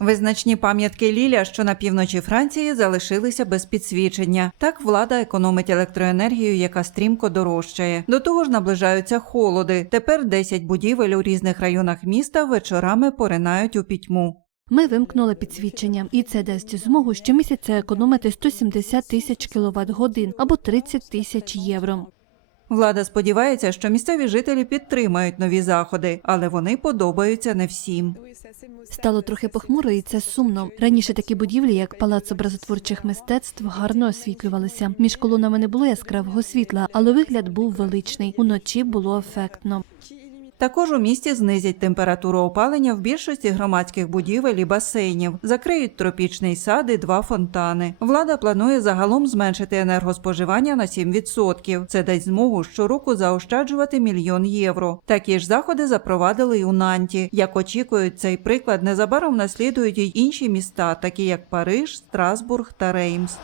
Визначні пам'ятки Ліля, що на півночі Франції, залишилися без підсвічення. Так влада економить електроенергію, яка стрімко дорожчає. До того ж, наближаються холоди. Тепер 10 будівель у різних районах міста вечорами поринають у пітьму. Ми вимкнули підсвічення, і це дасть змогу щомісяця економити 170 тисяч кіловат годин або 30 тисяч євро. Влада сподівається, що місцеві жителі підтримають нові заходи, але вони подобаються не всім. Стало трохи похмуро, і це сумно. Раніше такі будівлі, як палац образотворчих мистецтв, гарно освітлювалися. Між колонами не було яскравого світла, але вигляд був величний. Уночі було ефектно. Також у місті знизять температуру опалення в більшості громадських будівель і басейнів, закриють тропічний сад і два фонтани. Влада планує загалом зменшити енергоспоживання на 7%. Це дасть змогу щороку заощаджувати мільйон євро. Такі ж заходи запровадили й у Нанті. Як очікують, цей приклад незабаром наслідують й інші міста, такі як Париж, Страсбург та Реймс.